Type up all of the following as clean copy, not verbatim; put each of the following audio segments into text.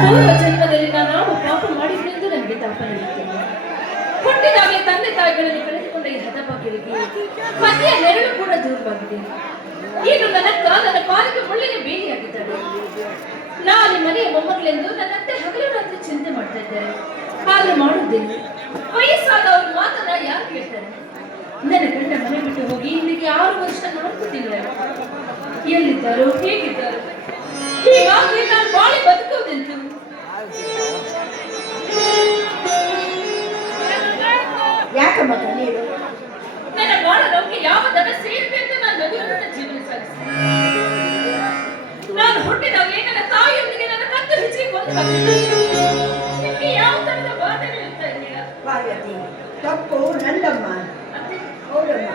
ಪೂರ್ವ ಜನ್ಮದಲ್ಲಿ ನಾನು ಪಾಪ ಮಾಡಿದ್ರೆಂದು ನನಗೆ ತಪ್ಪನಿರುತ್ತೇನೆ. ಹುಟ್ಟಿದಾಗಲೇ ತಂದೆ ತಾಯಿಗಳನ್ನು ಕಳೆದುಕೊಂಡ ಈ ಹದಭಾಗ್ಯರಿಗೆ ಪತಿಯ ನೆರಳು ಕೂಡ ದೂರವಾಗಿದೆ. ಈಗ ನನ್ನ ಕಾಲಿಗೆ ಮುಳ್ಳಿಗೆ ಬೇಲಿಯಾಗಿದ್ದಾಳೆ. ನಾನು ಮನೆಯ ಮೊಮ್ಮಗಳೆಂದು ನನ್ನಂತೆ ಹಗಲು ರಾತ್ರಿ ಚಿಂತೆ ಮಾಡ್ತಾ ಇದ್ದಾರೆ. ಆದ್ರೆ ಮಾಡುವುದೇನು? ವಯಸ್ಸಾದ ಅವ್ರ ಮಾತನ್ನ ಯಾರು ಕೇಳ್ತಾರೆ? ನನ್ನ ಗಂಡ ಮನೆ ಬಿಟ್ಟು ಹೋಗಿ ಇಲ್ಲಿಗೆ 6 ವರ್ಷ 4 ತಿಂಗಳು ಎಲ್ಲಿದ್ದಾರೋ ಹೇಗಿದ್ದಾರೋ? ಹೀಗಾಗಿ ನಾನು ಬಾಳಿ ಬದುಕುವುದೆಂತು? ಯಾಕಮ್ಮ ನೀರು ನನ್ನ ಬಾಳ ನೌಕೆ ಯಾವ ದನ ಸೇರಿದೆ ಅಂತ ನಾನು ನಗುವುದನ್ನ ಜೀವನ ಸಾಗಿಸಿದೆ. ನಾನು ಹುಟ್ಟಿದಾಗಲೇ ನನ್ನ ತಾಯಿಯೊಂದಿಗೆ ನನ್ನ ಕತ್ತು ಹೆಚ್ಚಿಗೆ ನಿಮಗೆ ಯಾವ ತರದ ಬಾಧೆ ಇರ್ತಾ ಇದೆಯಾ? ಪಾರ್ವತಿ, ತಪ್ಪು ನಂದಮ್ಮ. ಹೌದಮ್ಮ,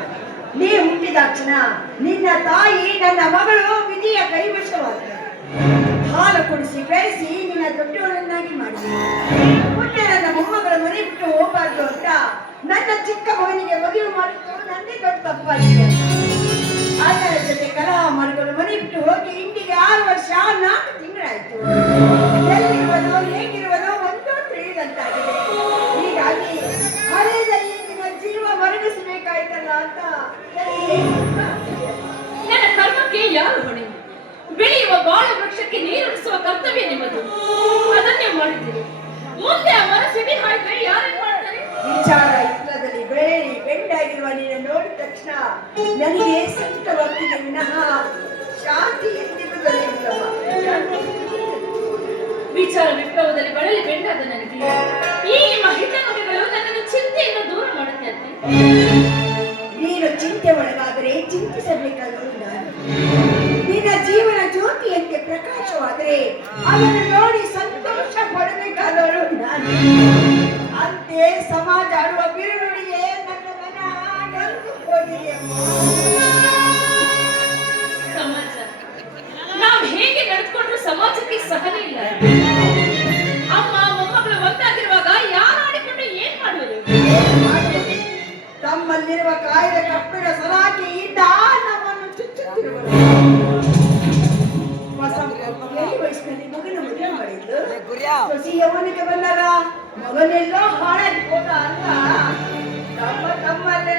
ನೀ ಹುಟ್ಟಿದಾಕ್ಷಣ ನಿನ್ನ ತಾಯಿ ನನ್ನ ಮಗಳು ವಿಧಿಯ ಕೈವಶವಾದ ಹಾಲು ಕುಡಿಸಿ ಬೆಳೆಸಿ ನಿನ್ನ ದೊಡ್ಡವಳನ್ನಾಗಿ ಮಾಡಿದೆ. ಮುಂದೆ ನನ್ನ ಮೊಮ್ಮಗಳ ಮನೆ ಬಿಟ್ಟು ಹೋಗಬಾರ್ದು ಅಂತ ನನ್ನ ಚಿಕ್ಕ ಮಗನಿಗೆ ಮದುವೆ ಮಾಡಿದ್ದು ನನ್ನೇ ದೊಡ್ಡ ತಪ್ಪಾಗಿದೆ. ಅದರ ಜೊತೆ ಕಲಹ ಮಾಡಿಕೊಂಡು ಮನೆ ಬಿಟ್ಟು ಹೋಗಿ ಇಂದಿಗೆ 6 ವರ್ಷ 4 ತಿಂಗಳಾಯ್ತು. ಎಲ್ಲಿರುವುದೋ ಹೇಗಿರುವುದೋ ಒಂದೋ ತಿಳಿದಂತಾಗಿದೆ. ಹೀಗಾಗಿ ಹಳೆಯಲ್ಲಿ ನಿನ್ನ ಜೀವ ಮರಣಿಸಬೇಕಾಯ್ತಲ್ಲ ಅಂತ ನನ್ನ ಕರ್ಮಕ್ಕೆ ಯಾರು ಹೊಣೆ? ಬೆಳೆಯುವ ಬಾಳ ವೃಕ್ಷಕ್ಕೆ ನೀರುಣಿಸುವ ಕರ್ತವ್ಯ ನಿಮ್ಮದು. ಅದನ್ನೇ ಮಾಡಿದ್ದೀರಿ. ಮುಂದೆ ಆ ಮರ ಸಿಡಿ ಹಾಯ್ದ್ರೆ ಯಾರೇನ್ ಮಾಡ್ತಾರೆ? ವಿಚಾರ ಇಲ್ಲದಲ್ಲಿ ಬೆಳೆಯಿ ಬೆಂಡಾಗಿರುವ ನೀನು ನೋಡಿದ ತಕ್ಷಣ ನನಗೆ ಸಂಕಟವಾಗ್ತಿದೆ ವಿನಃ ಶಾಂತಿ ಎಂದಿರುವುದರಿಲ್ಲವ. ವಿಚಾರ ವಿಪ್ಲವದಲ್ಲಿ ಬಳಲಿ ಬೆಂಡಾದ ನನಗೆ ಈ ನಿಮ್ಮ ಹಿತನುಡಿಗಳು ನನ್ನನ್ನು ಚಿಂತೆಯನ್ನು ದೂರ ಮಾಡುತ್ತೆ. ನೀನು ಚಿಂತೆ ಒಳಗಾದರೆ ಚಿಂತಿಸಬೇಕಾದವರು ನಾನು. ನಿನ್ನ ಜೀವನ ಜ್ಯೋತಿಯಂತೆ ಪ್ರಕಾಶವಾದರೆ ಅದನ್ನು ನೋಡಿ ಸಂತೋಷ ಪಡಬೇಕಾದವರು ನಾನು. ಅಂತೆ ಸಮಾಜ ಆಡುವ ಬಿರುನುಡಿಗೆ ನನ್ನ ಮನ ನೊಂದು ಹೋಗಿದೆ. ಸಮಾಜ ನಾವು ಹೇಗೆ ನಡೆದುಕೊಂಡ್ರು ಸಮಾಜಕ್ಕೆ ಸಹನೆ ಇಲ್ಲ. ಅಮ್ಮ ಮೊಮ್ಮಗಳು ಒಂದಾಗಿರುವಾಗ ಯಾರು ಆಡಿಕೊಂಡು ಏನ್ ಮಾಡುವುದು? ತಮ್ಮಲ್ಲಿರುವ ಕಾಯ್ದ ಕಪ್ಪಿನ ಸಲಾಕೆಯಿಂದ ನಮ್ಮನ್ನು ಚುಚ್ಚುತ್ತಿರುವರು. ಎಲ್ಲಿ ವಯಸ್ಸಿನಲ್ಲಿ ಮಗನ ಮದುವೆ ಮಾಡಿದ್ದು ಸೊಸಿ ಯೌವನಕ್ಕೆ ಬಂದಾಗ ಮಗನೆಲ್ಲೋ ಹಾಳಾಗಿ ಹೋದ ಅಂತ ತಮ್ಮಲ್ಲೇ